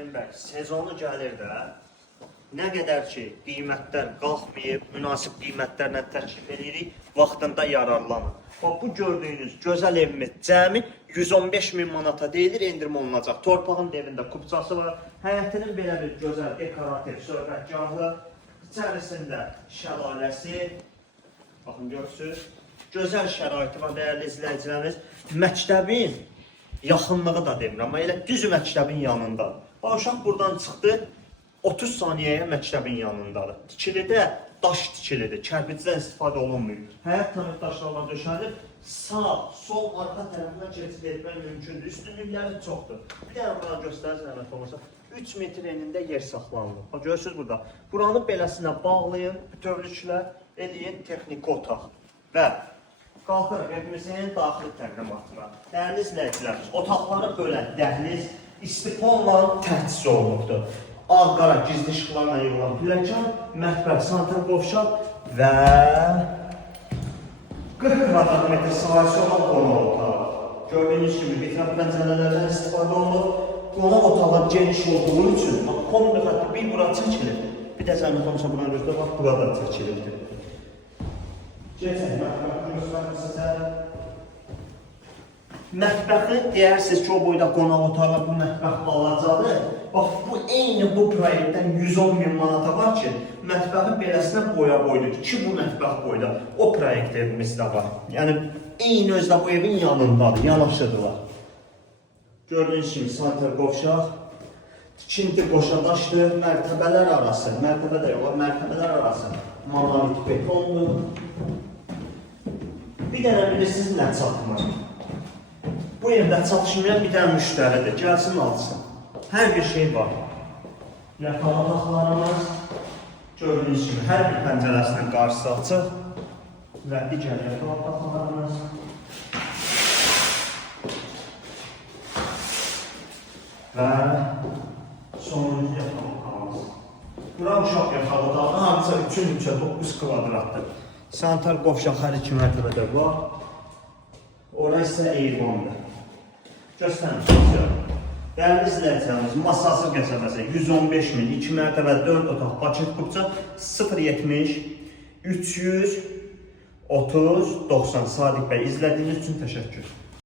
Sərfin bəy, sezonu gəlir də, nə qədər ki, qiymətlər qalxmayıb, münasib qiymətlərlə təklif edirik, vaxtında yararlanın. Bax, bu gördüyünüz gözəl evimiz cəmi 115 min manata deyilir, endirim olunacaq. Torpağın evində kubcası var, həyətinin belə bir gözəl dekorativ söhbətgahı, içərisində şəlaləsi, baxın görürsünüz, gözəl şəraiti var, dəyərli izləyicilərimiz. Məktəbin yaxınlığı da demirəm, amma elə düz məktəbin yanında. Uşaq buradan çıxdı, 30 saniyəyə məktəbin yanındadır. Tikilidə daş tikilidir, kərpicdən istifadə olunmuyor. Həyət tanıqdaşlarla döşənir, sağ, sol, arxa tərəfindən keçid etmək mümkündür. Üstünlükləri çoxdur. Bir dənə buradan göstərir, zəhmət olmasa. 3 metr enində yer saxlanılır. Görürsünüz burada. Buranı beləsinə bağlayın, bütövlüklə eləyin texniki otaq. Və qalxırıq evimizin daxili təqdimatına. Dəhliz izləyicilərimiz, otaqları bölən dəhliz istifonla təchiz olunubdur. Ağ-qara gizli işıqlarla yığılan pilləkən, mətbəx, sanitar qovşaq və 40 kvadrat metr sahəsi olan qonaq otağı. Gördüyünüz kimi vitran pəncərələrdən istifadə olunur. Qonaq otağı geniş olduğu üçün kombi xətti bir bura çəkilir. Bir də zəhmət olmasa buna gözlə, bax, burada çəkilirdir. Geçək, mətbəxi göstərir sizə. Mətbəxi deyirsiniz ki, o boyda qonaq otağı bu mətbəx balacadır. Bax, bu eyni bu proyektdən 110 min manata var ki, mətbəxi beləsinə boya boydur ki, bu mətbəx boyda. O proyekt evimizdə var. Yəni, eyni özdə bu evin yanındadır, yanaşıdırlar. Gördüyünüz kimi sanitar qovşaq, tikinti qoşadaşdır, mərtəbələr arası, mərtəbə də yox, mərtəbələr arası monolit betondur. Bir dənə bilirsiniz nə çatmır. Bu evdə çatışmayan bir dənə müştəridir, gəlsin alsın. Hər bir şey var. Yataq otaqlarımız, gördüyünüz kimi hər bir pəncərəsindən qarşısı açıq və digər yataq otaqlarımız. Və sonuncu yataq otağımız. Bura uşaq yataq otağı, hardasa 3-9 kvadratdır. Sanitar qovşaq hər iki mərtəbədə var. Orası isə eyvandır. Göstərin. Dəyərli izləyicilərimiz, Masasır qəsəbəsi 115 min, 2 mərtəbə 4 otaq, paket kubca 070 330 90. Sadiq bəy, izlədiyiniz üçün təşəkkür.